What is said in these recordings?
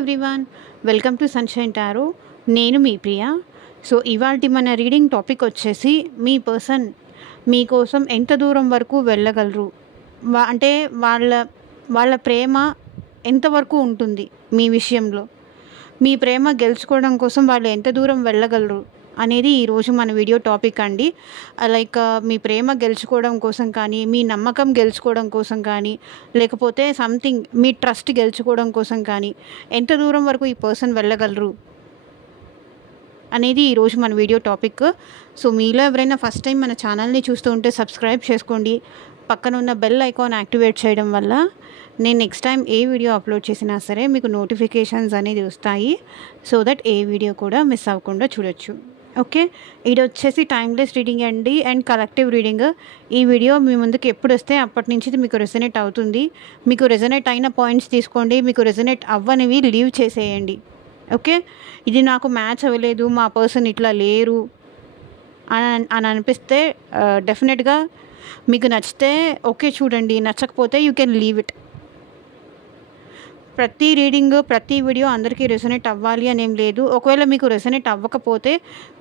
Everyone, welcome to sunshine tarot. నేను మీ ప్రియ. So ఇవాల్టి మన రీడింగ్ టాపిక్ వచ్చేసి మీ పర్సన్ మీకోసం ఎంత దూరం వరకు వెళ్ళగలరు, అంటే వాళ్ళ ప్రేమ ఎంతవరకు ఉంటుంది మీ విషయంలో, మీ ప్రేమ గెలుచుకోవడం కోసం వాళ్ళు ఎంత దూరం వెళ్ళగలరు అనేది ఈరోజు మన వీడియో టాపిక్ అండి. లైక్ మీ ప్రేమ గెలుచుకోవడం కోసం కానీ, మీ నమ్మకం గెలుచుకోవడం కోసం కానీ, లేకపోతే సంథింగ్ మీ ట్రస్ట్ గెలుచుకోవడం కోసం కానీ ఎంత దూరం వరకు ఈ పర్సన్ వెళ్ళగలరు అనేది ఈరోజు మన వీడియో టాపిక్. సో మీలో ఎవరైనా ఫస్ట్ టైం మన ఛానల్ని చూస్తూ ఉంటే సబ్స్క్రైబ్ చేసుకోండి. పక్కన ఉన్న బెల్ ఐకాన్ యాక్టివేట్ చేయడం వల్ల నేను నెక్స్ట్ టైం ఏ వీడియో అప్లోడ్ చేసినా సరే మీకు నోటిఫికేషన్స్ అనేది వస్తాయి. సో దట్ ఏ వీడియో కూడా మిస్ అవ్వకుండా చూడొచ్చు. ఓకే, ఇది వచ్చేసి టైమ్లెస్ రీడింగ్ అండి అండ్ కలెక్టివ్ రీడింగ్. ఈ వీడియో మీ ముందుకు ఎప్పుడు వస్తే అప్పటి నుంచి మీకు రెజనేట్ అవుతుంది. మీకు రెజనేట్ అయిన పాయింట్స్ తీసుకోండి, మీకు రెజనేట్ అవ్వనివి లీవ్ చేసేయండి. ఓకే, ఇది నాకు మ్యాచ్ అవ్వలేదు, మా పర్సన్ ఇట్లా లేరు అని అనిపిస్తే డెఫినెట్గా మీకు నచ్చితే ఓకే చూడండి, నచ్చకపోతే యూ కెన్ లీవ్ ఇట్. ప్రతి రీడింగ్ ప్రతి వీడియో అందరికీ రెజనేట్ అవ్వాలి అని ఏం లేదు. ఒకవేళ మీకు రెజనేట్ అవ్వకపోతే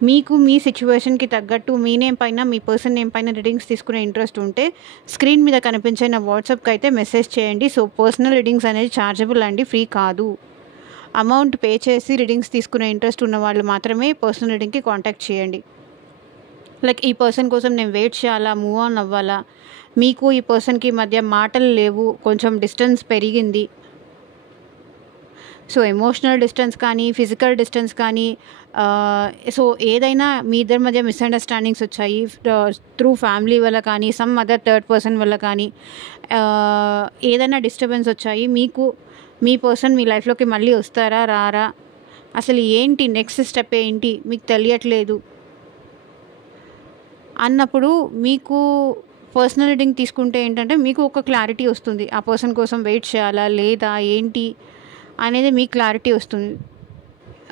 మీకు మీ సిచ్యువేషన్కి తగ్గట్టు మీ నేమ్ పైన, మీ పర్సన్ నేమ్ పైన రీడింగ్స్ తీసుకునే ఇంట్రెస్ట్ ఉంటే స్క్రీన్ మీద కనిపించే నా వాట్సాప్కి అయితే మెసేజ్ చేయండి. సో పర్సనల్ రీడింగ్స్ అనేది ఛార్జబుల్ అండి, ఫ్రీ కాదు. అమౌంట్ పే చేసి రీడింగ్స్ తీసుకునే ఇంట్రెస్ట్ ఉన్న వాళ్ళు మాత్రమే పర్సనల్ రీడింగ్కి కాంటాక్ట్ చేయండి. లైక్ ఈ పర్సన్ కోసం నేను వెయిట్ చేయాలా, మూవ్ ఆన్ అవ్వాలా, మీకు ఈ పర్సన్కి మధ్య మాటలు లేవు, కొంచెం డిస్టెన్స్ పెరిగింది, సో ఎమోషనల్ డిస్టెన్స్ కానీ ఫిజికల్ డిస్టెన్స్ కానీ, సో ఏదైనా మీ ఇద్దరి మధ్య మిస్అండర్స్టాండింగ్స్ వచ్చాయి త్రూ ఫ్యామిలీ వల్ల కానీ, సమ్ అదర్ థర్డ్ పర్సన్ వల్ల కానీ ఏదైనా డిస్టర్బెన్స్ వచ్చాయి, మీకు మీ పర్సన్ మీ లైఫ్లోకి మళ్ళీ వస్తారా రారా, అసలు ఏంటి నెక్స్ట్ స్టెప్ ఏంటి మీకు తెలియట్లేదు అన్నప్పుడు మీకు పర్సనల్ రీడింగ్ తీసుకుంటే ఏంటంటే మీకు ఒక క్లారిటీ వస్తుంది. ఆ పర్సన్ కోసం వెయిట్ చేయాలా లేదా ఏంటి అనేది మీకు క్లారిటీ వస్తుంది.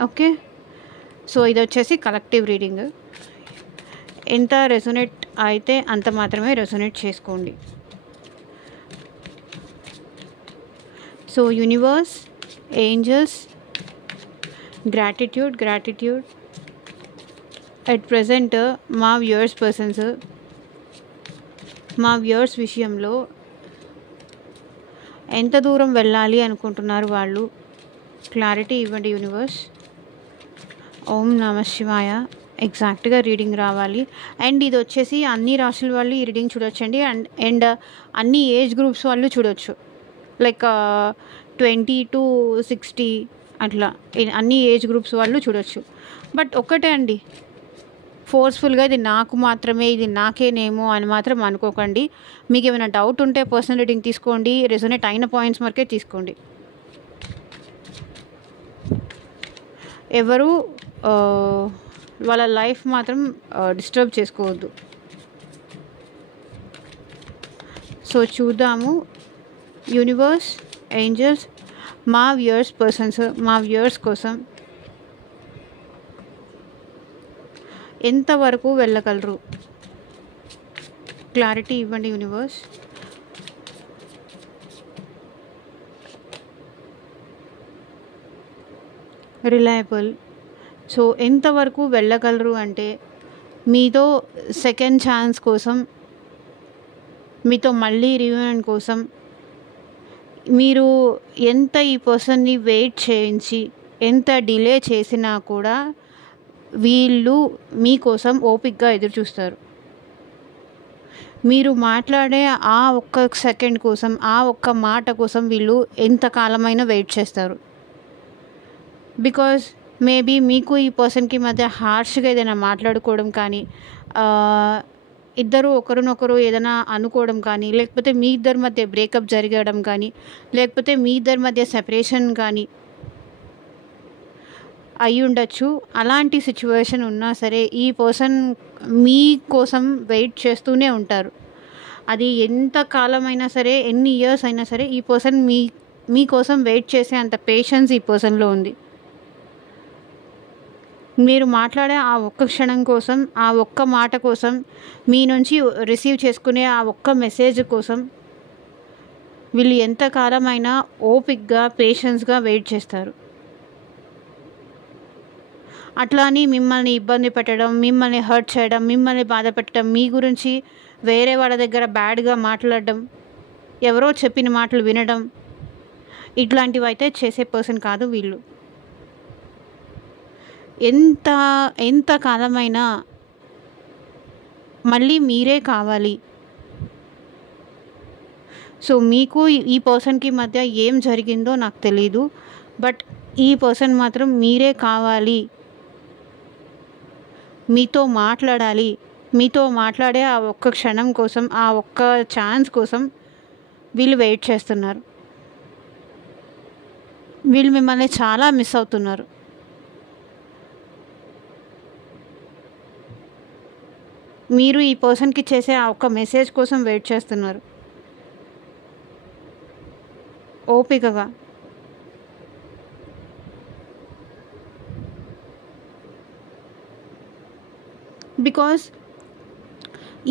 ఓకే, సో ఇది వచ్చేసి కలెక్టివ్ రీడింగ్. ఎంత రెజొనేట్ అయితే అంత మాత్రమే రెజొనేట్ చేసుకోండి. So universe, angels, gratitude at present మా వ్యూయర్స్ విషయంలో ఎంత దూరం వెళ్ళాలి అనుకుంటున్నారు వాళ్ళు, క్లారిటీ ఇవ్వండి యూనివర్స్. ఓం నమ శివాయ. ఎగ్జాక్ట్గా రీడింగ్ రావాలి. అండ్ ఇది వచ్చేసి అన్ని రాశుల వాళ్ళు ఈ రీడింగ్ చూడొచ్చండి. అండ్ అన్ని ఏజ్ గ్రూప్స్ వాళ్ళు చూడొచ్చు. లైక్ 20 to 60 అట్లా అన్ని ఏజ్ గ్రూప్స్ వాళ్ళు చూడొచ్చు. బట్ ఒక్కటే అండి, ఫోర్స్ఫుల్గా ఇది నాకు మాత్రమే, ఇది నాకేనేమో అని మాత్రం అనుకోకండి. మీకు ఏమైనా డౌట్ ఉంటే పర్సనల్ రీడింగ్ తీసుకోండి, రెజొనేట్ అయిన పాయింట్స్ వరకే తీసుకోండి. ఎవరు వాళ్ళ లైఫ్ మాత్రం డిస్టర్బ్ చేసుకోవద్దు. సో చూద్దాము యూనివర్స్, ఏంజల్స్, మా వ్యూయర్స్ కోసం ఎంతవరకు వెళ్ళగలరు, క్లారిటీ ఇవ్వండి యూనివర్స్. రిలయబుల్. సో ఎంతవరకు వెళ్ళగలరు అంటే మీతో సెకండ్ ఛాన్స్ కోసం, మీతో మళ్ళీ రియూనియన్ కోసం మీరు ఎంత ఈ పర్సన్ని వెయిట్ చేయించి ఎంత డిలే చేసినా కూడా వీళ్ళు మీకోసం ఓపికగా ఎదురు చూస్తారు. మీరు మాట్లాడే ఆ ఒక్క సెకండ్ కోసం, ఆ ఒక్క మాట కోసం వీళ్ళు ఎంతకాలమైనా వెయిట్ చేస్తారు. బికాజ్ మేబీ మీకు ఈ పర్సన్కి మధ్య హార్ష్గా ఏదైనా మాట్లాడుకోవడం కానీ, ఇద్దరు ఒకరినొకరు ఏదైనా అనుకోవడం కానీ, లేకపోతే మీ ఇద్దరి మధ్య బ్రేకప్ జరగడం కానీ, లేకపోతే మీ ఇద్దరి మధ్య సెపరేషన్ కానీ అయి ఉండొచ్చు. అలాంటి సిచ్యువేషన్ ఉన్నా సరే ఈ పర్సన్ మీ కోసం వెయిట్ చేస్తూనే ఉంటారు. అది ఎంత కాలమైనా సరే, ఎన్ని ఇయర్స్ అయినా సరే ఈ పర్సన్ మీకోసం వెయిట్ చేసే అంత పేషెన్స్ ఈ పర్సన్లో ఉంది. మీరు మాట్లాడే ఆ ఒక్క క్షణం కోసం, ఆ ఒక్క మాట కోసం, మీ నుంచి రిసీవ్ చేసుకునే ఆ ఒక్క మెసేజ్ కోసం వీళ్ళు ఎంతకాలమైనా ఓపిక్గా పేషెన్స్గా వెయిట్ చేస్తారు. అట్లా అని మిమ్మల్ని ఇబ్బంది పెట్టడం, మిమ్మల్ని హర్ట్ చేయడం, మిమ్మల్ని బాధ పెట్టడం, మీ గురించి వేరే వాళ్ళ దగ్గర బ్యాడ్గా మాట్లాడడం, ఎవరో చెప్పిన మాటలు వినడం, ఇట్లాంటివి అయితే చేసే పర్సన్ కాదు వీళ్ళు. ఎంత కాలమైనా మళ్ళీ మీరే కావాలి. సో మీకు ఈ పర్సన్కి మధ్య ఏం జరిగిందో నాకు తెలీదు, బట్ ఈ పర్సన్ మాత్రం మీరే కావాలి, మీతో మాట్లాడాలి. మీతో మాట్లాడే ఆ ఒక్క క్షణం కోసం, ఆ ఒక్క ఛాన్స్ కోసం వీళ్ళు వెయిట్ చేస్తున్నారు. వీళ్ళు మిమ్మల్ని చాలా మిస్ అవుతున్నారు. మీరు ఈ పర్సన్కి చేసే ఆ ఒక్క మెసేజ్ కోసం వెయిట్ చేస్తున్నారు ఓపికగా. బికాస్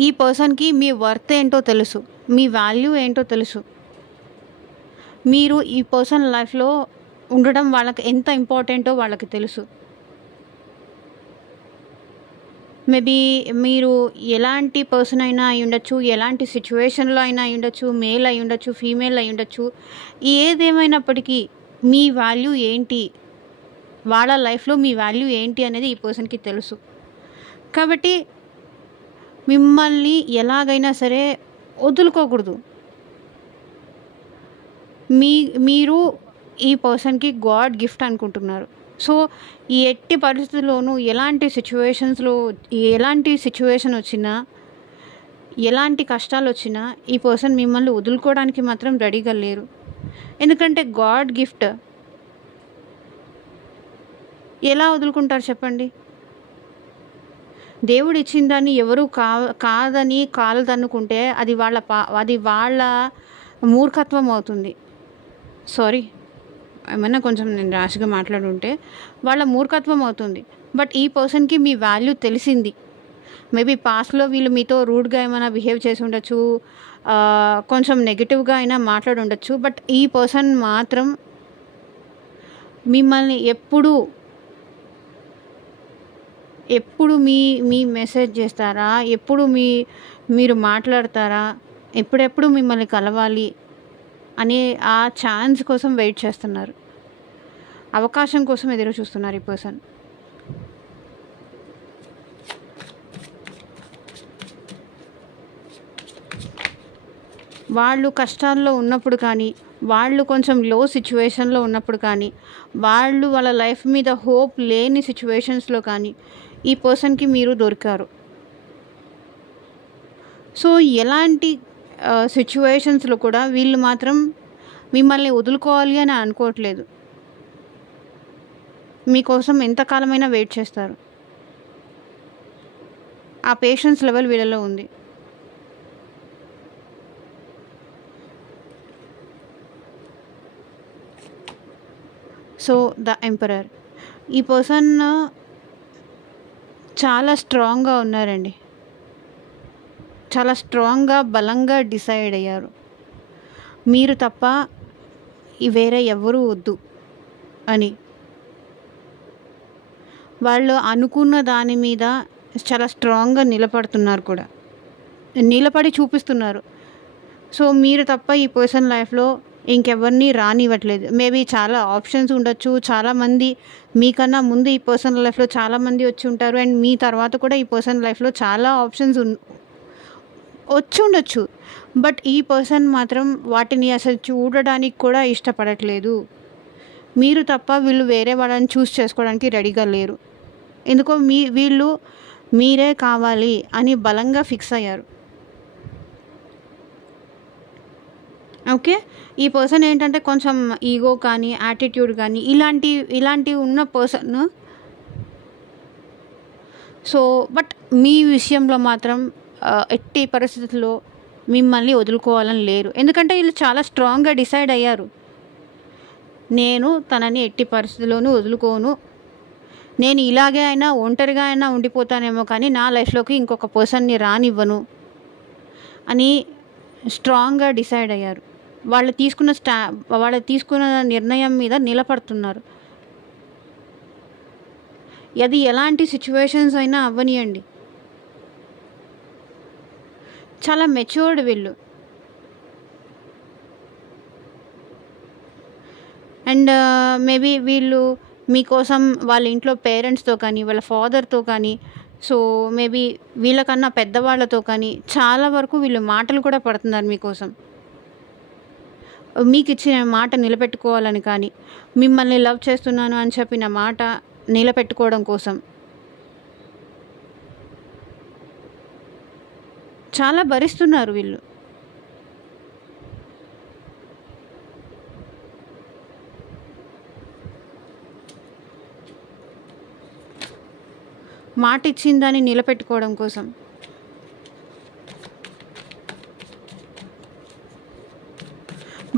ఈ పర్సన్కి మీ వర్త్ ఏంటో తెలుసు, మీ వాల్యూ ఏంటో తెలుసు. మీరు ఈ పర్సన్ లైఫ్లో ఉండడం వాళ్ళకి ఎంత ఇంపార్టెంటో వాళ్ళకి తెలుసు. మేబీ మీరు ఎలాంటి పర్సన్ అయినా అయి ఉండొచ్చు, ఎలాంటి సిచ్యువేషన్లో అయినా అయి ఉండొచ్చు, మేల్ అయి ఉండొచ్చు, ఫీమేల్ అయి ఉండొచ్చు. ఏదేమైనప్పటికీ మీ వాల్యూ ఏంటి, వాళ్ళ లైఫ్లో మీ వాల్యూ ఏంటి అనేది ఈ పర్సన్కి తెలుసు. కాబట్టి మిమ్మల్ని ఎలాగైనా సరే వదులుకోకూడదు. మీరు ఈ పర్సన్కి గాడ్ గిఫ్ట్ అనుకుంటున్నారు. సో ఈ ఎట్టి పరిస్థితుల్లోనూ ఎలాంటి సిచ్యువేషన్ వచ్చినా, ఎలాంటి కష్టాలు వచ్చినా ఈ పర్సన్ మిమ్మల్ని వదులుకోవడానికి మాత్రం రెడీగా లేరు. ఎందుకంటే గాడ్ గిఫ్ట్ ఎలా వదులుకుంటారు చెప్పండి? దేవుడు ఇచ్చిన దాన్ని ఎవరు కాదని కాలదనుకుంటే అది వాళ్ళ మూర్ఖత్వం అవుతుంది. సారీ, ఏమన్నా కొంచెం నేను ర్యాష్గా మాట్లాడుంటే వాళ్ళ మూర్ఖత్వం అవుతుంది. బట్ ఈ పర్సన్కి మీ వాల్యూ తెలిసింది. మేబీ పాస్ట్లో వీళ్ళు మీతో రూడ్గా ఏమైనా బిహేవ్ చేసి ఉండొచ్చు, కొంచెం నెగిటివ్గా అయినా మాట్లాడి ఉండొచ్చు. బట్ ఈ పర్సన్ మాత్రం మిమ్మల్ని ఎప్పుడు మీ మెసేజ్ చేస్తారా, ఎప్పుడు మీరు మాట్లాడతారా, ఎప్పుడెప్పుడు మిమ్మల్ని కలవాలి అనే ఆ ఛాన్స్ కోసం వెయిట్ చేస్తున్నారు. అవకాశం కోసం ఎదురు చూస్తున్నారు ఈ పర్సన్. వాళ్ళు కష్టాల్లో ఉన్నప్పుడు కానీ, వాళ్ళు కొంచెం లో సిచ్యువేషన్లో ఉన్నప్పుడు కానీ, వాళ్ళ లైఫ్ మీద హోప్ లేని సిచ్యువేషన్స్లో కానీ ఈ పర్సన్కి మీరు దొరికారు. సో ఎలాంటి సిచ్యువేషన్స్లో కూడా వీళ్ళు మాత్రం మిమ్మల్ని వదులుకోవాలి అని అనుకోవట్లేదు. మీకోసం ఎంతకాలమైనా వెయిట్ చేస్తారు. ఆ పేషెన్స్ లెవెల్ వీళ్ళలో ఉంది. సో ద ఎంపరర్, ఈ పర్సన్ చాలా స్ట్రాంగ్గా ఉన్నారండి. చాలా స్ట్రాంగ్గా, బలంగా డిసైడ్ అయ్యారు. మీరు తప్ప వేరే ఎవరూ వద్దు అని. వాళ్ళు అనుకున్న దాని మీద చాలా స్ట్రాంగ్గా నిలబడుతున్నారు కూడా, నిలబడి చూపిస్తున్నారు. సో మీరు తప్ప ఈ పర్సన్ లైఫ్లో ఇంకెవరిని రానివ్వట్లేదు. మేబీ చాలా ఆప్షన్స్ ఉండొచ్చు, చాలామంది మీకన్నా ముందు ఈ పర్సన్ లైఫ్లో చాలామంది వచ్చి ఉంటారు, అండ్ మీ తర్వాత కూడా ఈ పర్సన్ లైఫ్లో చాలా ఆప్షన్స్ వచ్చి ఉండొచ్చు. బట్ ఈ పర్సన్ మాత్రం వాటిని అసలు చూడడానికి కూడా ఇష్టపడట్లేదు. మీరు తప్ప వీళ్ళు వేరే వాళ్ళని చూస్ చేసుకోవడానికి రెడీగా లేరు. ఎందుకో వీళ్ళు మీరే కావాలి అని బలంగా ఫిక్స్ అయ్యారు. ఓకే, ఈ పర్సన్ ఏంటంటే కొంచెం ఈగో కానీ, యాటిట్యూడ్ కానీ ఇలాంటివి ఉన్న పర్సన్. సో బట్ మీ విషయంలో మాత్రం ఎట్టి పరిస్థితుల్లో మిమ్మల్ని వదులుకోవాలని లేరు. ఎందుకంటే వీళ్ళు చాలా స్ట్రాంగ్గా డిసైడ్ అయ్యారు. నేను తనని ఎట్టి పరిస్థితుల్లోనూ వదులుకోను, నేను ఇలాగే అయినా ఒంటరిగా అయినా ఉండిపోతానేమో కానీ నా లైఫ్లోకి ఇంకొక పర్సన్ని రానివ్వను అని స్ట్రాంగ్గా డిసైడ్ అయ్యారు. వాళ్ళు తీసుకున్న నిర్ణయం మీద నిలబడుతున్నారు. అది ఎలాంటి సిచ్యువేషన్స్ అయినా అవ్వనియండి. చాలా మెచ్యూర్డ్ వీళ్ళు. అండ్ మేబీ వీళ్ళు మీకోసం వాళ్ళ ఇంట్లో పేరెంట్స్తో కానీ వాళ్ళ ఫాదర్తో కానీ సో మేబీ వీళ్ళకన్నా పెద్దవాళ్ళతో కానీ చాలా వరకు వీళ్ళు మాటలు కూడా పడుతున్నారు మీకోసం. మీకు ఇచ్చిన మాట నిలబెట్టుకోవాలని కానీ మిమ్మల్ని లవ్ చేస్తున్నాను అని చెప్పిన మాట నిలబెట్టుకోవడం కోసం చాలా భరిస్తున్నారు వీళ్ళు. మాట ఇచ్చిన దాన్ని నిలబెట్టుకోవడం కోసం.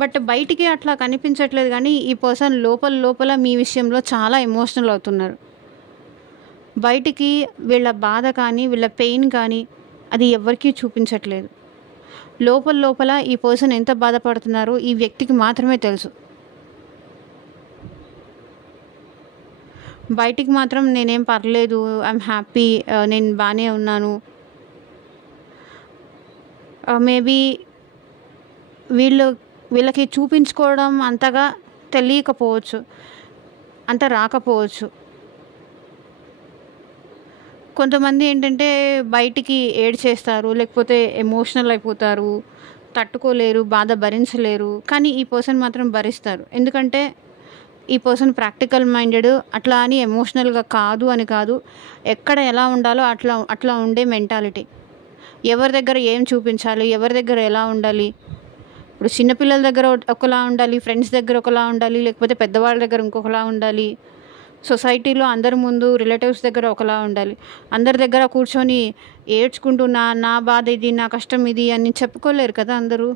బట్ బయటికి అట్లా కనిపించట్లేదు కానీ ఈ పర్సన్ లోపల మీ విషయంలో చాలా ఎమోషనల్ అవుతున్నారు. బయటికి వీళ్ళ బాధ కానీ వీళ్ళ పెయిన్ కానీ అది ఎవరికీ చూపించట్లేదు. లోపల ఈ పర్సన్ ఎంత బాధపడుతున్నారో ఈ వ్యక్తికి మాత్రమే తెలుసు. బయటికి మాత్రం నేనేం పర్లేదు, ఐఎమ్ హ్యాపీ, నేను బాగానే ఉన్నాను. మేబీ వీళ్ళకి చూపించుకోవడం అంతగా తెలియకపోవచ్చు, అంత రాకపోవచ్చు. కొంతమంది ఏంటంటే బయటికి ఏడ్చేస్తారు, లేకపోతే ఎమోషనల్ అయిపోతారు, తట్టుకోలేరు, బాధ భరించలేరు. కానీ ఈ పర్సన్ మాత్రం భరిస్తారు. ఎందుకంటే ఈ పర్సన్ ప్రాక్టికల్ మైండెడ్. అట్లా అని ఎమోషనల్గా కాదు అని కాదు, ఎక్కడ ఎలా ఉండాలో అట్లా ఉండే మెంటాలిటీ. ఎవరి దగ్గర ఏం చూపించాలి, ఎవరి దగ్గర ఎలా ఉండాలి. ఇప్పుడు చిన్నపిల్లల దగ్గర ఒకలా ఉండాలి, ఫ్రెండ్స్ దగ్గర ఒకలా ఉండాలి, లేకపోతే పెద్దవాళ్ళ దగ్గర ఇంకొకలా ఉండాలి, సొసైటీలో అందరి ముందు రిలేటివ్స్ దగ్గర ఒకలా ఉండాలి. అందరి దగ్గర కూర్చొని ఏడ్చుకుంటూ నా బాధ ఇది, నా కష్టం ఇది అని చెప్పుకోలేరు కదా అందరూ.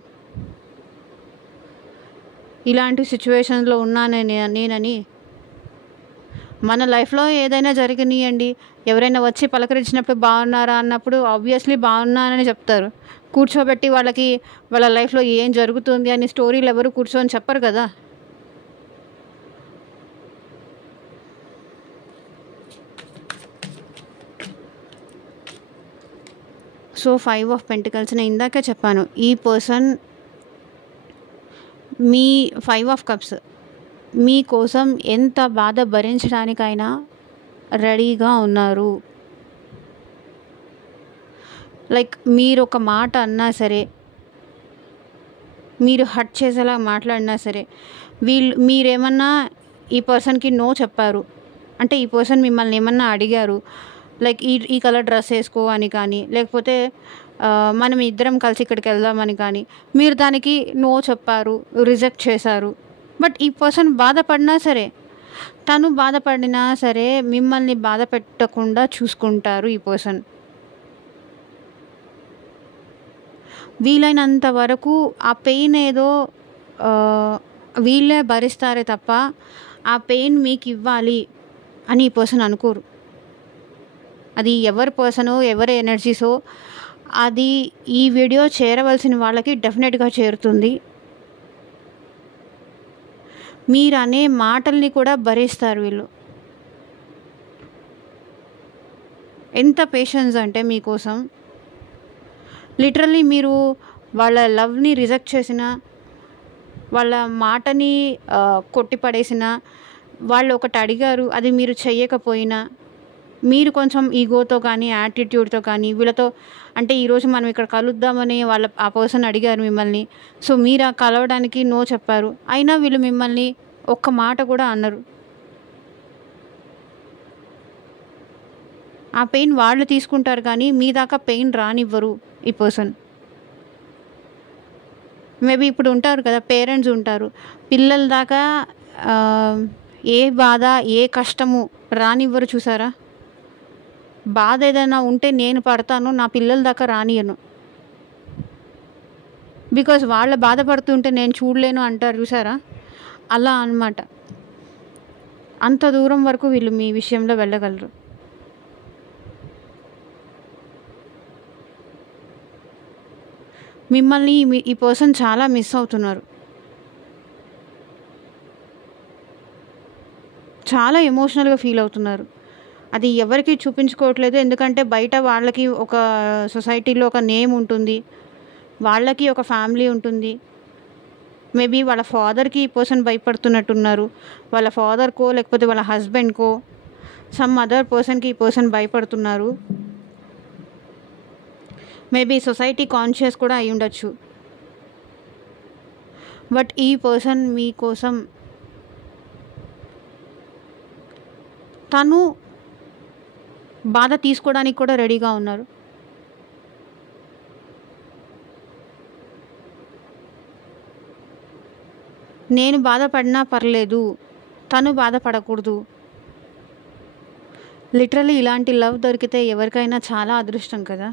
ఇలాంటి సిచ్యువేషన్లో నేనని మన లైఫ్లో ఏదైనా జరిగినాయండి, ఎవరైనా వచ్చి పలకరించినప్పుడు బాగున్నారా అన్నప్పుడు ఆబ్వియస్లీ బాగున్నానని చెప్తారు. కూర్చోబెట్టి వాళ్ళకి వాళ్ళ లైఫ్లో ఏం జరుగుతుంది అని స్టోరీలు ఎవరు కూర్చొని చెప్పరు కదా. సో 5 ఆఫ్ పెంటికల్స్ నేను ఇందాకే చెప్పాను. ఈ పర్సన్ మీ 5 ఆఫ్ కప్స్ మీకోసం ఎంత బాధ భరించడానికైనా రెడీగా ఉన్నారు. లైక్ మీరు ఒక మాట అన్నా సరే, మీరు హర్ట్ చేసేలా మాట్లాడినా సరే, మీరేమన్నా ఈ పర్సన్కి నో చెప్పారు అంటే ఈ పర్సన్ మిమ్మల్ని ఏమన్నా అడిగారు, లైక్ ఈ కలర్ డ్రెస్ వేసుకో అని కానీ, లేకపోతే మనం ఇద్దరం కలిసి ఇక్కడికి వెళ్దామని కానీ, మీరు దానికి నో చెప్పారు, రిజెక్ట్ చేశారు. బట్ ఈ పర్సన్ బాధపడినా సరే, తను బాధపడినా సరే మిమ్మల్ని బాధ పెట్టకుండా చూసుకుంటారు ఈ పర్సన్. వీలైనంత వరకు ఆ పెయిన్ ఏదో వీళ్ళే భరిస్తారే తప్ప ఆ పెయిన్ మీకు ఇవ్వాలి అని ఈ పర్సన్ అనుకోరు. అది ఎవరి పర్సనో ఎవరి ఎనర్జీసో అది ఈ వీడియో చేరవలసిన వాళ్ళకి డెఫినెట్గా చేరుతుంది. మీరు అనే మాటల్ని కూడా భరిస్తారు వీళ్ళు. ఎంత పేషెన్స్ అంటే మీకోసం లిటరల్లీ మీరు వాళ్ళ లవ్ని రిజెక్ట్ చేసిన, వాళ్ళ మాటని కొట్టిపడేసిన, వాళ్ళు ఒకటి అడిగారు అది మీరు చెయ్యకపోయినా, మీరు కొంచెం ఈగోతో కానీ యాటిట్యూడ్తో కానీ వీళ్ళతో అంటే ఈరోజు మనం ఇక్కడ కలుద్దామని ఆ పర్సన్ అడిగారు మిమ్మల్ని, సో మీరు ఆ కలవడానికి నో చెప్పారు, అయినా వీళ్ళు మిమ్మల్ని ఒక్క మాట కూడా అన్నారు. ఆ పెయిన్ వాళ్ళు తీసుకుంటారు కానీ మీ దాకా పెయిన్ రానివ్వరు ఈ పర్సన్. మేబీ ఇప్పుడు ఉంటారు కదా పేరెంట్స్ ఉంటారు, పిల్లల దాకా ఏ బాధ ఏ కష్టము రానివ్వరు చూసారా. బాధ ఏదైనా ఉంటే నేను పడతాను, నా పిల్లల దాకా రానియను, బికాజ్ వాళ్ళ బాధపడుతుంటే నేను చూడలేను అంటారు చూసారా. అలా అన్నమాట. అంత దూరం వరకు వీళ్ళు మీ విషయంలో వెళ్ళగలరు. మిమ్మల్ని ఈ పర్సన్ చాలా మిస్ అవుతున్నారు. చాలా ఎమోషనల్గా ఫీల్ అవుతున్నారు. అది ఎవరికీ చూపించుకోవట్లేదు. ఎందుకంటే బయట వాళ్ళకి ఒక సొసైటీలో ఒక నేమ్ ఉంటుంది. వాళ్ళకి ఒక ఫ్యామిలీ ఉంటుంది. మేబీ వాళ్ళ ఫాదర్‌కి ఈ పర్సన్ భయపడుతున్నట్టున్నారు. వాళ్ళ ఫాదర్‌కో లేకపోతే వాళ్ళ హస్బెండ్‌కో సమ్ అదర్ పర్సన్‌కి ఈ పర్సన్ భయపడుతున్నారు. మేబీ సొసైటీ కాన్షియస్ కూడా అయ్యుండొచ్చు. బట్ ఈ పర్సన్ మీకోసం తను బాధ తీసుకోవడానికి కూడా రెడీగా ఉన్నారు. నేను బాధపడినా పర్లేదు, తను బాధపడకూడదు. లిటరల్లీ ఇలాంటి లవ్ దొరికితే ఎవరికైనా చాలా అదృష్టం కదా.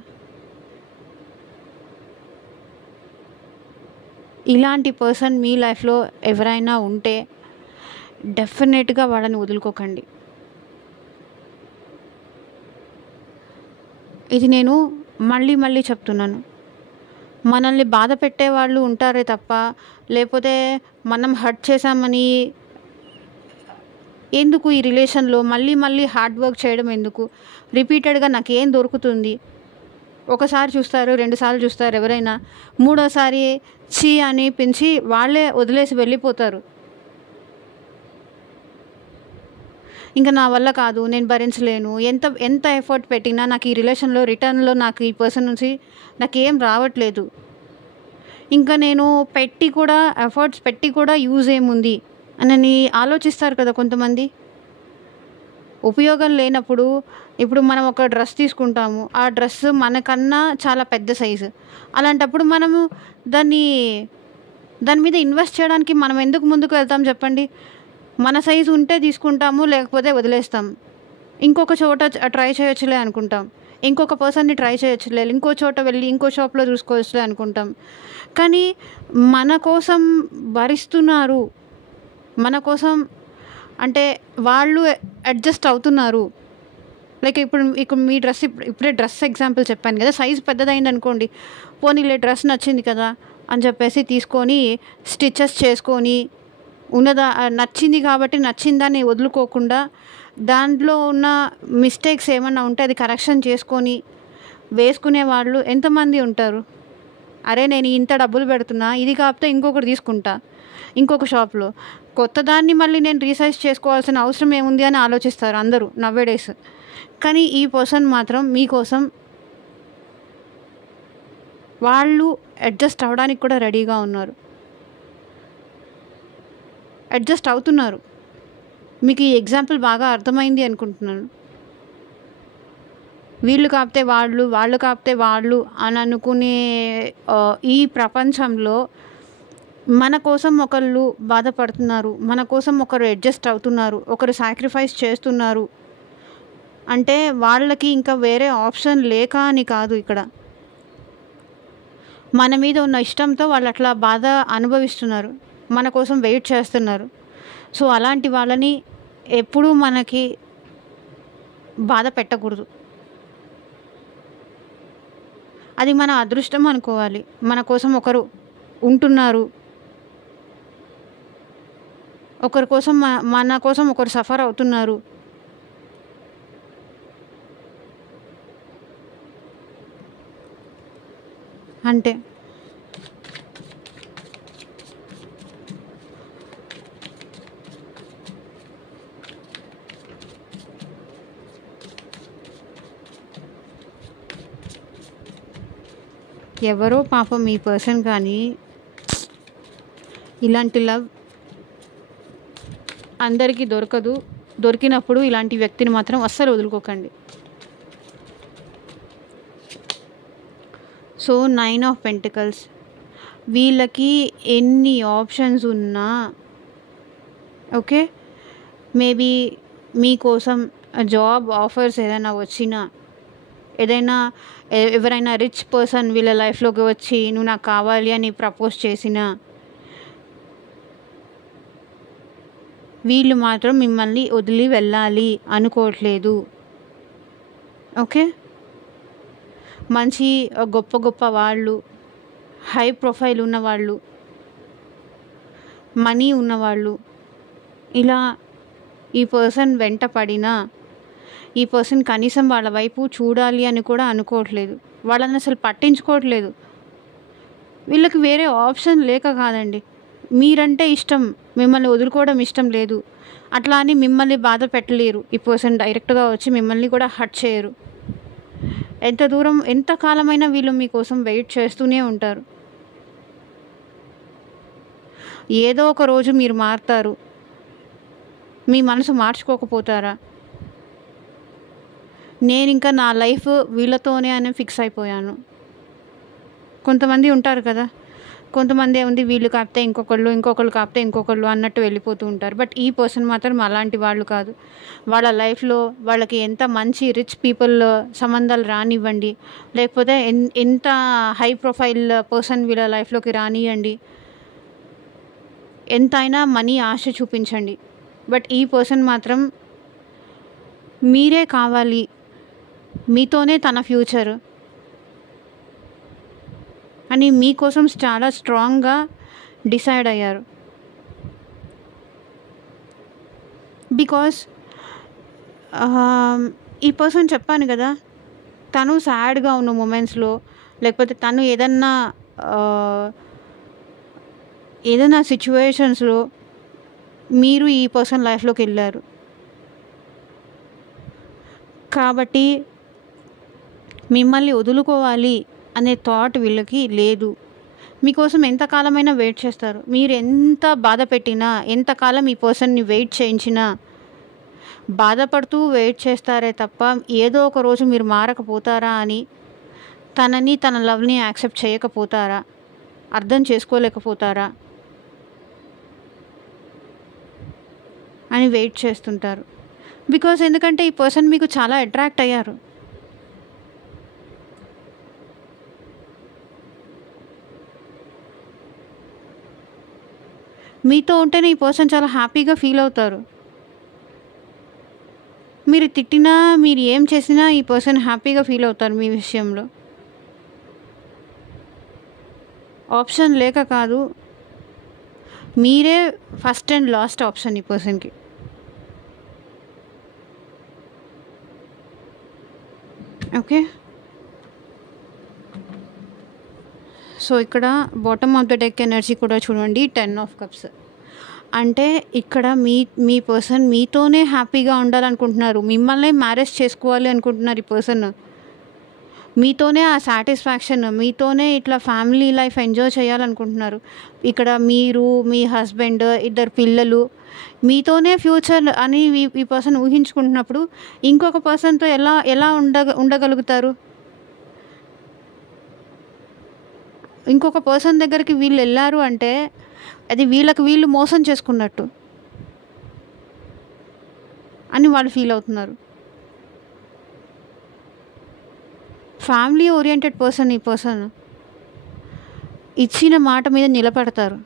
ఇలాంటి పర్సన్ మీ లైఫ్లో ఎవరైనా ఉంటే డెఫినెట్గా వాళ్ళని వదులుకోకండి. ఇది నేను మళ్ళీ మళ్ళీ చెప్తున్నాను. మనల్ని బాధ పెట్టే వాళ్ళు ఉంటారే తప్ప, లేకపోతే మనం హర్ట్ చేశామని ఎందుకు ఈ రిలేషన్లో మళ్ళీ మళ్ళీ హార్డ్ వర్క్ చేయడం ఎందుకు? రిపీటెడ్గా నాకేం దొరుకుతుంది? ఒకసారి చూస్తారు, 2 సార్లు చూస్తారు ఎవరైనా, మూడోసారి ఛీ అనిపించి వాళ్ళే వదిలేసి వెళ్ళిపోతారు. ఇంకా నా వల్ల కాదు, నేను భరించలేను, ఎంత ఎఫర్ట్ పెట్టినా నాకు ఈ రిలేషన్లో రిటర్న్లో నాకు ఈ పర్సన్ నుంచి నాకేం రావట్లేదు, ఇంకా నేను ఎఫర్ట్స్ పెట్టి కూడా యూజ్ ఏముంది అని ఆలోచిస్తారు కదా కొంతమంది. ఉపయోగం లేనప్పుడు ఇప్పుడు మనం ఒక డ్రెస్ తీసుకుంటాము, ఆ డ్రెస్ మనకన్నా చాలా పెద్ద సైజు. అలాంటప్పుడు మనము దాని మీద ఇన్వెస్ట్ చేయడానికి మనం ఎందుకు ముందుకు వెళ్తాం చెప్పండి? మన సైజు ఉంటే తీసుకుంటాము, లేకపోతే వదిలేస్తాం. ఇంకొక చోట ట్రై చేయొచ్చులే అనుకుంటాం, ఇంకొక పర్సన్ని ట్రై చేయొచ్చులే, ఇంకో చోట వెళ్ళి ఇంకో షాప్లో చూసుకోవచ్చులే అనుకుంటాం. కానీ మన కోసం భరిస్తున్నారు, మన కోసం అంటే వాళ్ళు అడ్జస్ట్ అవుతున్నారు. లైక్ ఇప్పుడు మీ డ్రెస్ ఇప్పుడే డ్రెస్ ఎగ్జాంపుల్ చెప్పాను కదా, సైజు పెద్దదైంది అనుకోండి, పోనీలే డ్రెస్ నచ్చింది కదా అని చెప్పేసి తీసుకొని స్టిచెస్ చేసుకొని నచ్చింది కాబట్టి నచ్చిందని వదులుకోకుండా దాంట్లో ఉన్న మిస్టేక్స్ ఏమన్నా ఉంటే అది కరెక్షన్ చేసుకొని వేసుకునే వాళ్ళు ఎంతమంది ఉంటారు? అరే నేను ఇంత డబ్బులు పెడుతున్నా, ఇది కాకపోతే ఇంకొకటి తీసుకుంటా ఇంకొక షాప్లో, కొత్త దాన్ని మళ్ళీ నేను రీసైజ్ చేసుకోవాల్సిన అవసరం ఏముంది అని ఆలోచిస్తారు అందరూ నవ్వేడేస్. కానీ ఈ పర్సన్ మాత్రం మీకోసం వాళ్ళు అడ్జస్ట్ అవ్వడానికి కూడా రెడీగా ఉన్నారు, అడ్జస్ట్ అవుతున్నారు. మీకు ఈ ఎగ్జాంపుల్ బాగా అర్థమైంది అనుకుంటున్నాను. వీళ్ళు కాపితే వాళ్ళు కాపితే వాళ్ళు అని అనుకునే ఈ ప్రపంచంలో మన కోసం ఒకళ్ళు బాధపడుతున్నారు, మన కోసం ఒకరు అడ్జస్ట్ అవుతున్నారు, ఒకరు సాక్రిఫైస్ చేస్తున్నారు అంటే వాళ్ళకి ఇంకా వేరే ఆప్షన్ లేక అని కాదు. ఇక్కడ మన మీద ఉన్న ఇష్టంతో వాళ్ళు అట్లా బాధ అనుభవిస్తున్నారు, మన కోసం వెయిట్ చేస్తున్నారు. సో అలాంటి వాళ్ళని ఎప్పుడూ మనకి బాధ పెట్టకూడదు. అది మన అదృష్టం అనుకోవాలి. మన కోసం ఒకరు ఉంటున్నారు, ఒకరి కోసం మన కోసం ఒకరు సఫర్ అవుతున్నారు. అంటే ఎవరో పాపం ఈ పర్సన్ కానీ ఇలాంటి లవ్ అందరికీ దొరకదు. దొరికినప్పుడు ఇలాంటి వ్యక్తిని మాత్రం అస్సలు వదులుకోకండి. సో 9 ఆఫ్ పెంటికల్స్, వీళ్ళకి ఎన్ని ఆప్షన్స్ ఉన్నా ఓకే, మేబీ మీకోసం జాబ్ ఆఫర్స్ ఏదైనా వచ్చినా, ఎవరైనా రిచ్ పర్సన్ వీళ్ళ లైఫ్లోకి వచ్చి నువ్వు నాకు కావాలి అని ప్రపోజ్ చేసినా, వీళ్ళు మాత్రం మిమ్మల్ని వదిలి వెళ్ళాలి అనుకోవట్లేదు. ఓకే, మంచి గొప్ప వాళ్ళు, హై ప్రొఫైల్ ఉన్నవాళ్ళు, మనీ ఉన్నవాళ్ళు ఇలా ఈ పర్సన్ వెంట పడినా ఈ పర్సన్ కనీసం వాళ్ళ వైపు చూడాలి అని కూడా అనుకోవట్లేదు, వాళ్ళని అసలు పట్టించుకోవట్లేదు. వీళ్ళకి వేరే ఆప్షన్ లేక కాదండి, మీరంటే ఇష్టం, మిమ్మల్ని వదులుకోవడం ఇష్టం లేదు. అట్లా అని మిమ్మల్ని బాధ పెట్టలేరు. ఈ పర్సన్ డైరెక్ట్గా వచ్చి మిమ్మల్ని కూడా హర్ట్ చేయరు. ఎంత కాలమైనా వీళ్ళు మీకోసం వెయిట్ చేస్తూనే ఉంటారు. ఏదో ఒక రోజు మీరు మారుతారు. మీ మనసు మార్చుకోకపోతారా? నేను ఇంకా నా లైఫ్ వీళ్ళతోనే అని ఫిక్స్ అయిపోయాను. కొంతమంది ఉంటారు కదా, కొంతమంది ఏముంది, వీళ్ళు కాపితే ఇంకొకళ్ళు కాపితే ఇంకొకళ్ళు అన్నట్టు వెళ్ళిపోతూ ఉంటారు. బట్ ఈ పర్సన్ మాత్రం అలాంటి వాళ్ళు కాదు. వాళ్ళ లైఫ్లో వాళ్ళకి ఎంత మంచి రిచ్ పీపుల్ సంబంధాలు రానివ్వండి, లేకపోతే ఎంత హై ప్రొఫైల్ పర్సన్ వీళ్ళ లైఫ్లోకి రానివ్వండి, ఎంతైనా మనీ ఆశ చూపించండి, బట్ ఈ పర్సన్ మాత్రం మీరే కావాలి, మీతోనే తన ఫ్యూచర్ అని మీకోసం చాలా స్ట్రాంగ్గా డిసైడ్ అయ్యారు. బికాస్ ఈ పర్సన్ చెప్పాను కదా, తను సాడ్గా ఉన్న మూమెంట్స్లో, లేకపోతే తను ఏదైనా సిచ్యువేషన్స్లో మీరు ఈ పర్సన్ లైఫ్లోకి వెళ్ళారు. కాబట్టి మిమ్మల్ని వదులుకోవాలి అనే థాట్ వీళ్ళకి లేదు. మీకోసం ఎంతకాలమైనా వెయిట్ చేస్తారు. మీరు ఎంత బాధ పెట్టినా, ఎంతకాలం ఈ పర్సన్ని వెయిట్ చేయించినా బాధపడుతూ వెయిట్ చేస్తారే తప్ప ఏదో ఒక రోజు మీరు మారకపోతారా అని, తన లవ్ని యాక్సెప్ట్ చేయకపోతారా, అర్థం చేసుకోలేకపోతారా అని వెయిట్ చేస్తుంటారు. బికాస్ ఎందుకంటే ఈ పర్సన్ మీకు చాలా అట్రాక్ట్ అయ్యారు. మీతో ఉంటేనే ఈ పర్సన్ చాలా హ్యాపీగా ఫీల్ అవుతారు. మీరు తిట్టినా, మీరు ఏం చేసినా ఈ పర్సన్ హ్యాపీగా ఫీల్ అవుతారు మీ విషయంలో. ఆప్షన్ లేక కాదు, మీరే ఫస్ట్ అండ్ లాస్ట్ ఆప్షన్ ఈ పర్సన్కి. ఓకే, సో ఇక్కడ bottom of the deck energy కూడా చూడండి, 10 ఆఫ్ కప్స్. అంటే ఇక్కడ మీ పర్సన్ మీతోనే హ్యాపీగా ఉండాలనుకుంటున్నారు, మిమ్మల్ని మ్యారేజ్ చేసుకోవాలి అనుకుంటున్నారు. ఈ పర్సన్ మీతోనే ఆ సాటిస్ఫాక్షన్, మీతోనే ఇట్లా ఫ్యామిలీ లైఫ్ ఎంజాయ్ చేయాలనుకుంటున్నారు. ఇక్కడ మీరు, మీ హస్బెండ్, 2 పిల్లలు, మీతోనే ఫ్యూచర్ అని ఈ పర్సన్ ఊహించుకుంటున్నప్పుడు ఇంకొక పర్సన్తో ఎలా ఉండగలుగుతారు? ఇంకొక పర్సన్ దగ్గరికి వీళ్ళు వెళ్ళారు అంటే అది వీళ్ళు మోసం చేసుకున్నట్టు అని వాళ్ళు ఫీల్ అవుతున్నారు. Family oriented person. ఈ పర్సన్ ఇచ్చిన మాట మీద నిలబడతారు.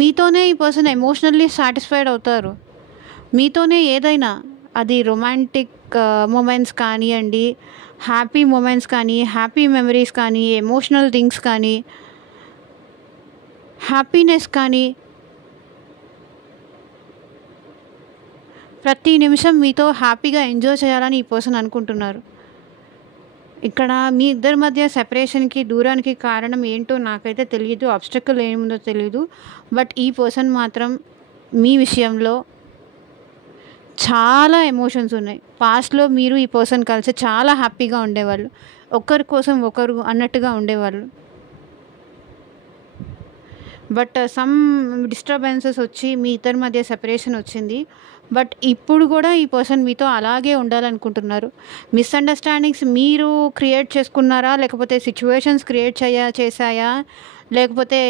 మీతోనే ఈ పర్సన్ ఎమోషనల్లీ సాటిస్ఫైడ్ అవుతారు. మీతోనే ఏదైనా, అది రొమాంటిక్ మూమెంట్స్ కానివ్వండి, హ్యాపీ మూమెంట్స్ కానీ, హ్యాపీ మెమరీస్ కానీ, ఎమోషనల్ థింగ్స్ కానీ, హ్యాపీనెస్ కానీ, ప్రతి నిమిషం మీతో హ్యాపీగా ఎంజాయ్ చేయాలని ఈ పర్సన్ అనుకుంటున్నారు. ఇక్కడ మీ ఇద్దరి మధ్య సెపరేషన్కి, దూరానికి కారణం ఏంటో నాకైతే తెలియదు, ఆబ్స్టకల్ ఏముందో తెలియదు. బట్ ఈ పర్సన్ మాత్రం మీ విషయంలో చాలా ఎమోషన్స్ ఉన్నాయి. పాస్ట్లో మీరు ఈ పర్సన్ కలిసి చాలా హ్యాపీగా ఉండేవాళ్ళు, ఒకరి కోసం ఒకరు అన్నట్టుగా ఉండేవాళ్ళు. బట్ సమ్ డిస్టర్బెన్సెస్ వచ్చి మీ ఇద్దరి మధ్య సెపరేషన్ వచ్చింది. బట్ ఇప్పుడు కూడా ఈ పర్సన్ మీతో అలాగే ఉండాలనుకుంటున్నారు. మిస్అండర్స్టాండింగ్స్ మీరు క్రియేట్ చేసుకున్నారా, లేకపోతే సిచ్యువేషన్స్ క్రియేట్ చేశాయా, లేకపోతే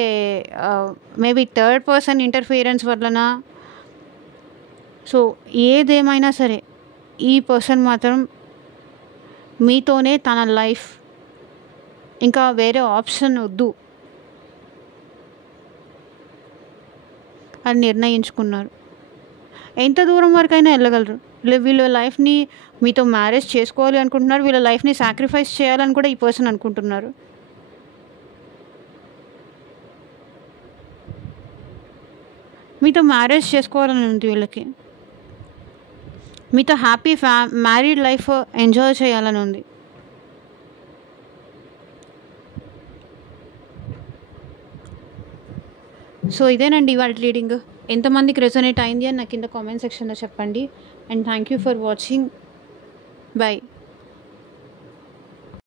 మేబీ థర్డ్ పర్సన్ ఇంటర్ఫియరెన్స్ వలన, సో ఏదేమైనా సరే ఈ పర్సన్ మాత్రం మీతోనే తన లైఫ్, ఇంకా వేరే ఆప్షన్ వద్దు అని నిర్ణయించుకున్నారు. ఎంత దూరం వరకైనా వెళ్ళగలరు. వీళ్ళ లైఫ్ని మీతో మ్యారేజ్ చేసుకోవాలి అనుకుంటున్నారు, వీళ్ళ లైఫ్ని సాక్రిఫైస్ చేయాలని కూడా ఈ పర్సన్ అనుకుంటున్నారు. మీతో మ్యారేజ్ చేసుకోవాలని ఉంది వీళ్ళకి. మీతో హ్యాపీ మ్యారీడ్ లైఫ్ ఎంజాయ్ చేయాలని ఉంది. సో ఇదేనండి ఇవాళ రీడింగ్. ఎంతమందికి రెజొనేట్ అయింది అని నాకు కింద కామెంట్ సెక్షన్లో చెప్పండి. And thank you for watching. By.